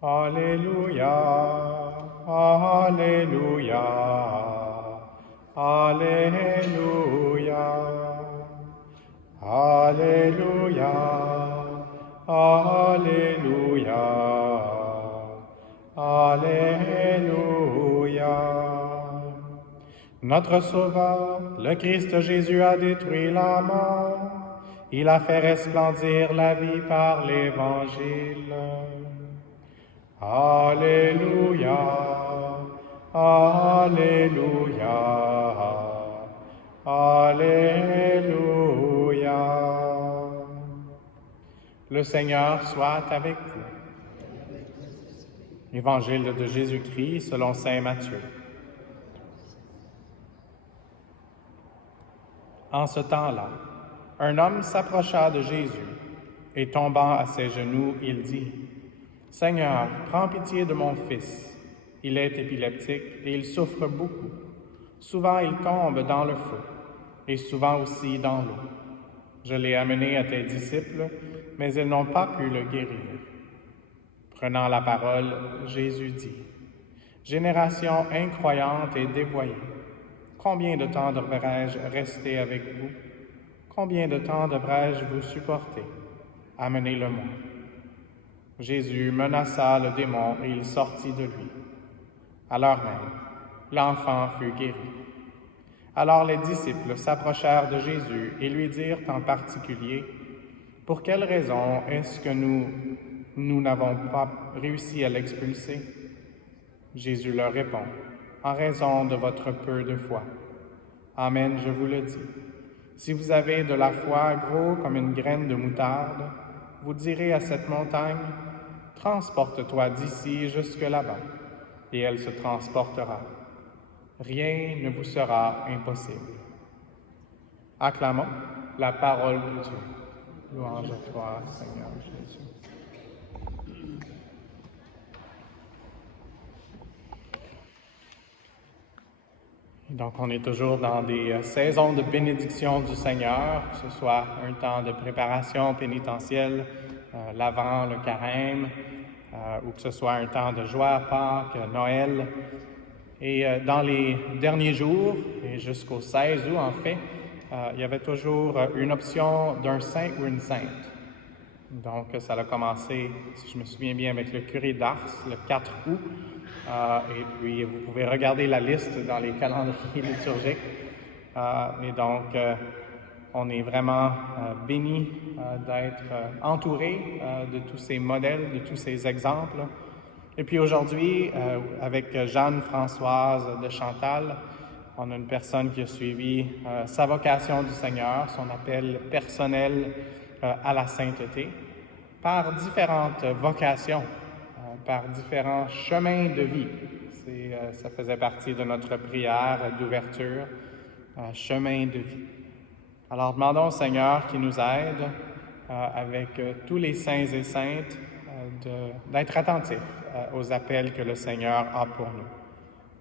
Alléluia, Alléluia, Alléluia, Alléluia, Alléluia, Alléluia. Notre Sauveur, le Christ Jésus, a détruit la mort. Il a fait resplendir la vie par l'Évangile. Alléluia, Alléluia, Alléluia. Le Seigneur soit avec vous. Évangile de Jésus-Christ selon saint Matthieu. En ce temps-là, un homme s'approcha de Jésus et tombant à ses genoux, il dit: « Seigneur, prends pitié de mon fils. Il est épileptique et il souffre beaucoup. Souvent il tombe dans le feu et souvent aussi dans l'eau. Je l'ai amené à tes disciples, mais ils n'ont pas pu le guérir. » Prenant la parole, Jésus dit: « Génération incroyante et dévoyée, combien de temps devrais-je rester avec vous? Combien de temps devrais-je vous supporter? Amenez-le-moi. » Jésus menaça le démon et il sortit de lui. À l'heure même, l'enfant fut guéri. Alors les disciples s'approchèrent de Jésus et lui dirent en particulier: « Pour quelle raison est-ce que nous n'avons pas réussi à l'expulser? » Jésus leur répond: « En raison de votre peu de foi. Amen, je vous le dis. Si vous avez de la foi gros comme une graine de moutarde, vous direz à cette montagne: « Transporte-toi d'ici jusque là-bas, » et elle se transportera. Rien ne vous sera impossible. Acclamons la parole de Dieu. Louange à toi, Seigneur Jésus. Donc, on est toujours dans des saisons de bénédiction du Seigneur, que ce soit un temps de préparation pénitentielle, l'Avent, le Carême, ou que ce soit un temps de joie, Pâques, Noël. Et dans les derniers jours, et jusqu'au 16 août en fait, il y avait toujours une option d'un saint ou une sainte. Donc, ça a commencé, si je me souviens bien, avec le curé d'Ars, le 4 août. Et puis, vous pouvez regarder la liste dans les calendriers liturgiques. Et donc, on est vraiment bénis d'être entourés de tous ces modèles, de tous ces exemples. Et puis aujourd'hui, avec Jeanne-Françoise de Chantal, on a une personne qui a suivi sa vocation du Seigneur, son appel personnel à la sainteté, par différentes vocations, par différents chemins de vie. Ça faisait partie de notre prière d'ouverture, chemin de vie. Alors demandons au Seigneur qui nous aide, avec tous les saints et saintes, d'être attentifs aux appels que le Seigneur a pour nous.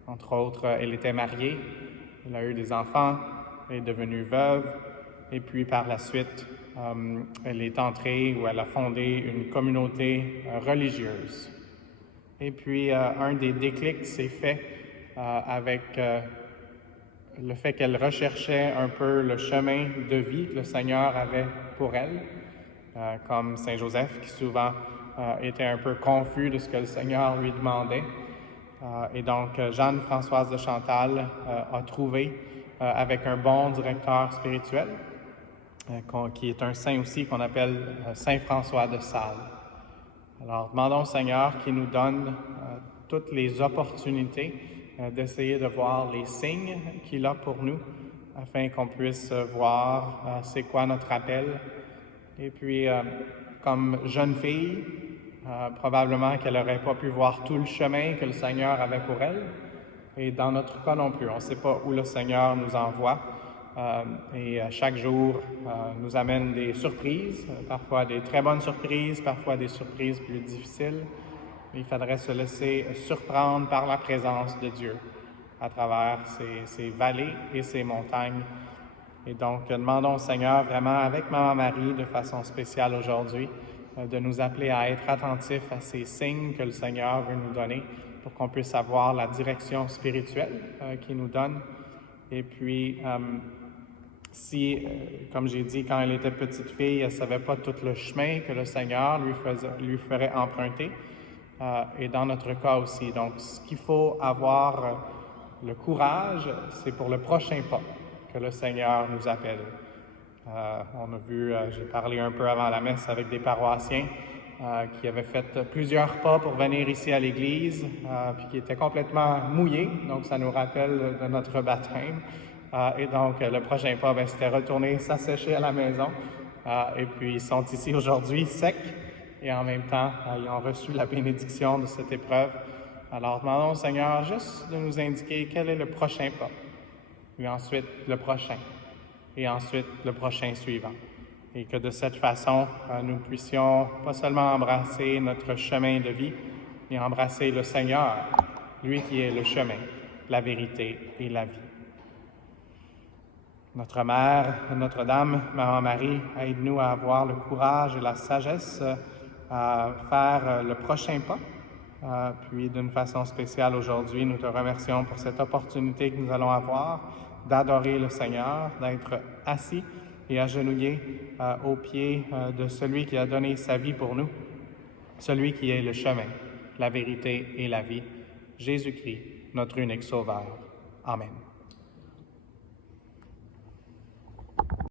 Entre autres, elle était mariée, elle a eu des enfants, elle est devenue veuve, et puis par la suite, elle est entrée ou elle a fondé une communauté religieuse. Et puis, un des déclics s'est fait avec le fait qu'elle recherchait un peu le chemin de vie que le Seigneur avait pour elle, comme Saint Joseph, qui souvent était un peu confus de ce que le Seigneur lui demandait. Et donc, Jeanne-Françoise de Chantal a trouvé, avec un bon directeur spirituel, qui est un saint aussi, qu'on appelle Saint François de Sales. Alors, demandons au Seigneur qu'il nous donne toutes les opportunités d'essayer de voir les signes qu'il a pour nous, afin qu'on puisse voir c'est quoi notre appel. Et puis, comme jeune fille, probablement qu'elle n'aurait pas pu voir tout le chemin que le Seigneur avait pour elle. Et dans notre cas non plus, on ne sait pas où le Seigneur nous envoie. Et chaque jour nous amène des surprises, parfois des très bonnes surprises, parfois des surprises plus difficiles. Il faudrait se laisser surprendre par la présence de Dieu à travers ces vallées et ces montagnes. Et donc, demandons au Seigneur vraiment avec Maman Marie de façon spéciale aujourd'hui de nous appeler à être attentifs à ces signes que le Seigneur veut nous donner pour qu'on puisse avoir la direction spirituelle qu'il nous donne. Et puis, si, comme j'ai dit, quand elle était petite fille, elle ne savait pas tout le chemin que le Seigneur lui ferait emprunter, et dans notre cas aussi. Donc, ce qu'il faut avoir le courage, c'est pour le prochain pas que le Seigneur nous appelle. On a vu, j'ai parlé un peu avant la messe avec des paroissiens qui avaient fait plusieurs pas pour venir ici à l'église, puis qui étaient complètement mouillés, donc ça nous rappelle de notre baptême. Et donc, le prochain pas, c'était retourner s'assécher à la maison. Et puis, ils sont ici aujourd'hui secs et en même temps, ils ont reçu la bénédiction de cette épreuve. Alors, demandons au Seigneur juste de nous indiquer quel est le prochain pas, puis ensuite le prochain, et ensuite le prochain suivant. Et que de cette façon, nous puissions pas seulement embrasser notre chemin de vie, mais embrasser le Seigneur, lui qui est le chemin, la vérité et la vie. Notre Mère, Notre-Dame, Maman Marie, aide-nous à avoir le courage et la sagesse à faire le prochain pas. Puis d'une façon spéciale aujourd'hui, nous te remercions pour cette opportunité que nous allons avoir d'adorer le Seigneur, d'être assis et agenouillés aux pieds de celui qui a donné sa vie pour nous, celui qui est le chemin, la vérité et la vie, Jésus-Christ, notre unique Sauveur. Amen.